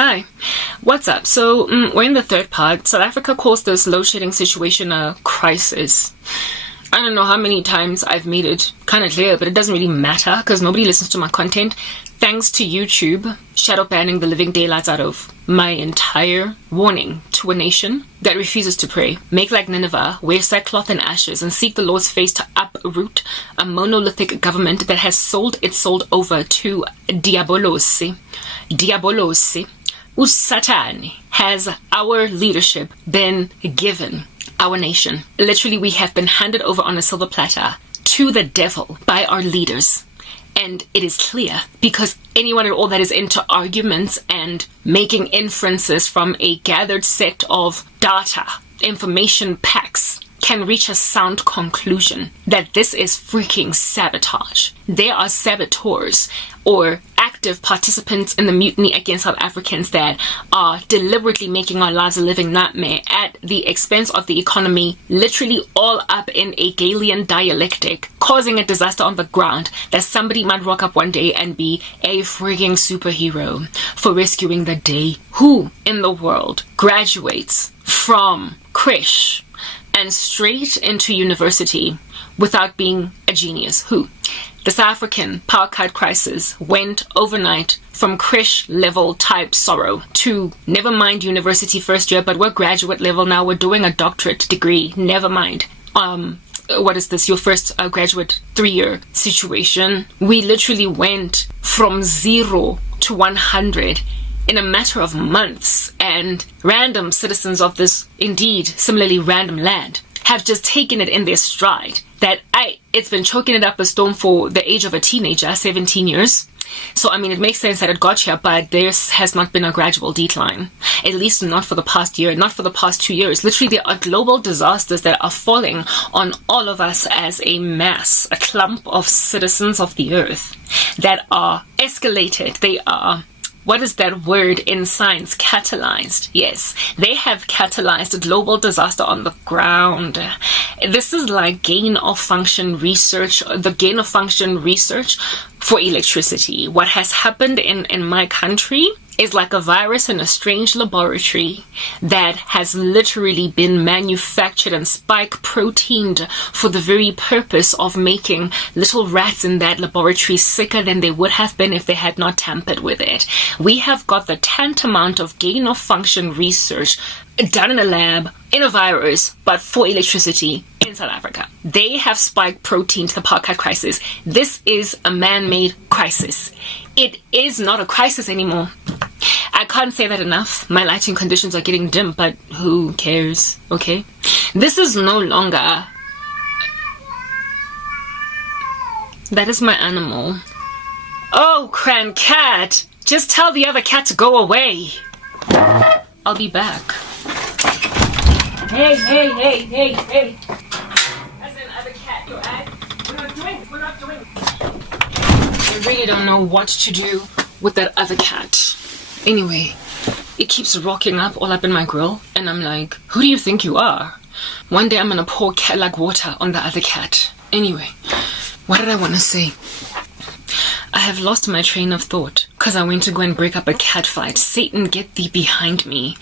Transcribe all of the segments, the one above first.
Hi, what's up? So, we're in the third part. South Africa calls this load shedding situation a crisis. I don't know how many times I've made it kind of clear, but it doesn't really matter because nobody listens to my content. Thanks to YouTube shadow banning the living daylights out of my entire warning to a nation that refuses to pray. Make like Nineveh, wear sackcloth and ashes, and seek the Lord's face to uproot a monolithic government that has sold its soul over to Diabolos. Usatani has our leadership been given. Our nation. Literally, we have been handed over on a silver platter to the devil by our leaders. And it is clear because anyone at all that is into arguments and making inferences from a gathered set of data, information packs, can reach a sound conclusion that this is freaking sabotage. There are saboteurs or active participants in the mutiny against South Africans that are deliberately making our lives a living nightmare at the expense of the economy, literally all up in a Galilean dialectic, causing a disaster on the ground that somebody might rock up one day and be a freaking superhero for rescuing the day. Who in the world graduates from Krish and straight into university without being a genius? Who? The South African power cut crisis went overnight from Krish level type sorrow to never mind university first year, but we're graduate level now. We're doing a doctorate degree. Never mind. What is this? Your first graduate 3-year situation. We literally went from 0 to 100 in a matter of months, and random citizens of this indeed similarly random land have just taken it in their stride. It's been choking it up a storm for the age of a teenager, 17 years. So, I mean, it makes sense that it got here, but this has not been a gradual decline. At least not for the past year, not for the past 2 years. Literally, there are global disasters that are falling on all of us as a mass, a clump of citizens of the earth that are escalated. They are, what is that word in science? Catalyzed. Yes, they have catalyzed a global disaster on the ground. This is like gain of function research, the gain of function research for electricity. What has happened in my country is like a virus in a strange laboratory that has literally been manufactured and spike proteined for the very purpose of making little rats in that laboratory sicker than they would have been if they had not tampered with it. We have got the tantamount of gain of function research done in a lab, in a virus, but for electricity in South Africa. They have spiked protein to the power cut crisis. This is a man-made crisis. It is not a crisis anymore. I can't say that enough. My lighting conditions are getting dim, but who cares, okay? This is no longer... That is my animal. Oh, Cran Cat! Just tell the other cat to go away. I'll be back. Hey. That's another cat, your ad. We're not doing. I really don't know what to do with that other cat. Anyway, it keeps rocking up all up in my grill, and I'm like, who do you think you are? One day I'm gonna pour cat-like water on the other cat. Anyway, what did I want to say? I have lost my train of thought because I went to go and break up a cat fight. Satan, get thee behind me.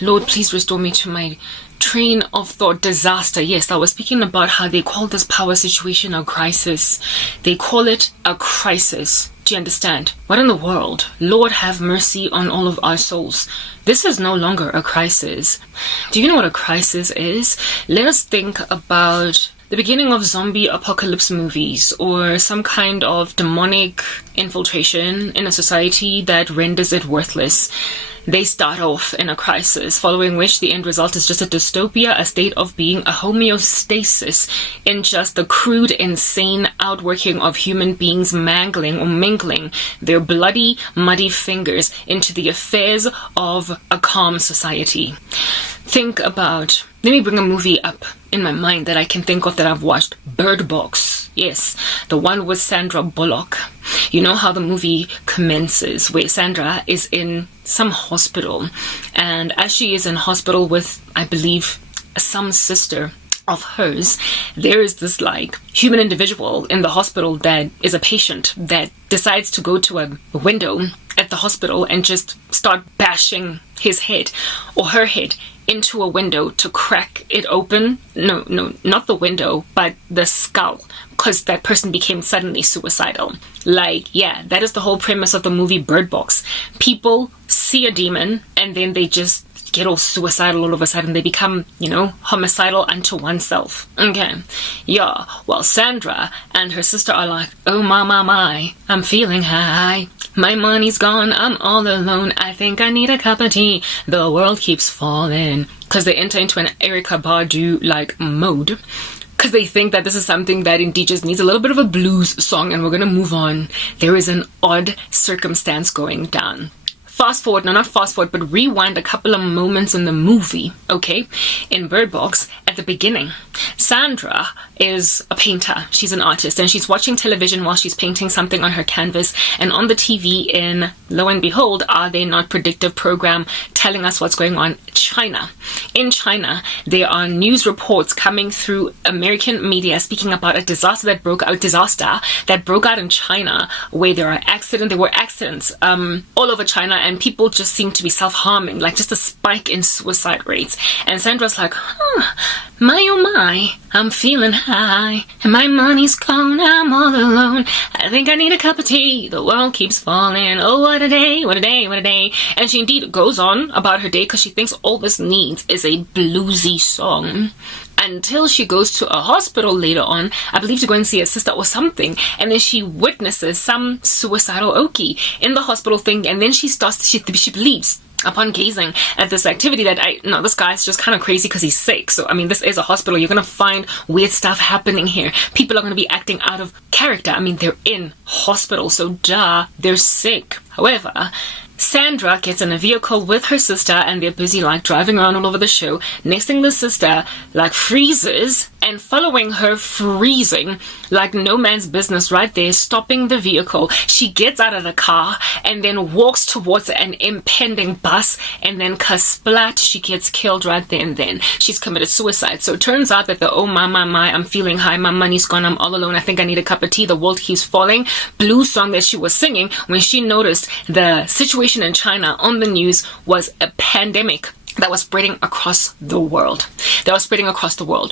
Lord, please restore me to my train of thought. Disaster. Yes, I was speaking about how they call this power situation a crisis. They call it a crisis. Do you understand? What in the world? Lord, have mercy on all of our souls. This is no longer a crisis. Do you know what a crisis is? Let us think about the beginning of zombie apocalypse movies or some kind of demonic infiltration in a society that renders it worthless. They start off in a crisis, following which the end result is just a dystopia, a state of being, a homeostasis in just the crude, insane outworking of human beings mangling or mingling their bloody, muddy fingers into the affairs of a calm society. Think about, let me bring a movie up in my mind that I can think of that I've watched. Bird Box. Yes, the one with Sandra Bullock. You know how the movie commences where Sandra is in some hospital, and as she is in hospital with, I believe, some sister, of hers, there is this like human individual in the hospital that is a patient that decides to go to a window at the hospital and just start bashing his head or her head into a window to crack it open. No, not the window, but the skull, because that person became suddenly suicidal. Like, yeah, that is the whole premise of the movie Bird Box. People see a demon and then they just get all suicidal all of a sudden. They become, homicidal unto oneself. Okay. Yeah. Well, Sandra and her sister are like, oh my, I'm feeling high. My money's gone. I'm all alone. I think I need a cup of tea. The world keeps falling. Because they enter into an Erykah Badu like mode. Because they think that this is something that indeed just needs a little bit of a blues song and we're going to move on. There is an odd circumstance going down. But rewind a couple of moments in the movie, okay? In Bird Box, at the beginning, Sandra is a painter. She's an artist, and she's watching television while she's painting something on her canvas. And on the TV, lo and behold, Are They Not Predictive program telling us what's going on? China. In China, there are news reports coming through American media speaking about a disaster that broke out in China, where there were accidents all over China, and people just seem to be self-harming, like just a spike in suicide rates. And Sandra's like, my oh my, I'm feeling high, and my money's gone, I'm all alone. I think I need a cup of tea, the world keeps falling. Oh, what a day, what a day, what a day. And she indeed goes on about her day because she thinks all this needs is a bluesy song. Until she goes to a hospital later on, I believe, to go and see a sister or something, and then she witnesses some suicidal okie in the hospital thing, and then she believes, upon gazing at this activity, that this guy's just kind of crazy because he's sick. So, I mean, this is a hospital. You're going to find weird stuff happening here. People are going to be acting out of character. I mean, they're in hospital, so they're sick. However, Sandra gets in a vehicle with her sister and they're busy like driving around all over the show. Next thing, the sister like freezes, and following her freezing like no man's business right there, stopping the vehicle, she gets out of the car and then walks towards an impending bus, and then kasplat, she gets killed right there and then. She's committed suicide. So it turns out that the oh my, I'm feeling high, my money's gone, I'm all alone, I think I need a cup of tea, the world keeps falling blues song that she was singing when she noticed the situation in China on the news was a pandemic that was spreading across the world.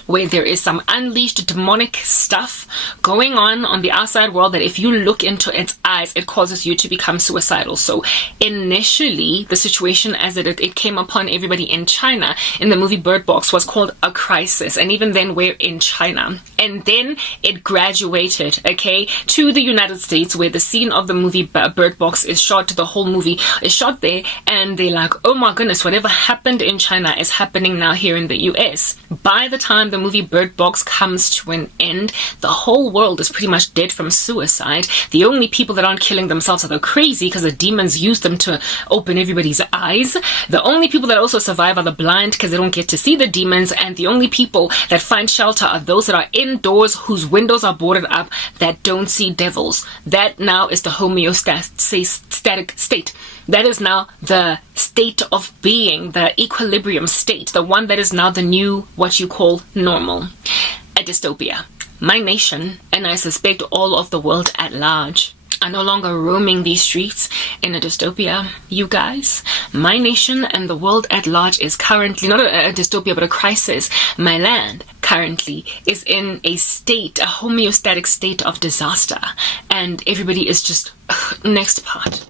Where there is some unleashed demonic stuff going on the outside world that if you look into its eyes, it causes you to become suicidal. So initially, the situation as it came upon everybody in China in the movie Bird Box was called a crisis. And even then, we're in China. And then it graduated, to the United States, where the scene of the movie Bird Box is shot. The whole movie is shot there. And they're like, oh my goodness, whatever happened in China is happening now here in the US. By the time the movie Bird Box comes to an end, the whole world is pretty much dead from suicide. The only people that aren't killing themselves are the crazy, because the demons use them to open everybody's eyes. The only people that also survive are the blind, because they don't get to see the demons. And the only people that find shelter are those that are indoors, whose windows are boarded up, that don't see devils. That now is the homeostatic state. That is now the state of being, the equilibrium state, the one that is now the new, what you call normal. A dystopia. My nation, and I suspect all of the world at large, are no longer roaming these streets in a dystopia. You guys, my nation and the world at large is currently, not a dystopia, but a crisis. My land currently is in a homeostatic state of disaster. And everybody is just, next part.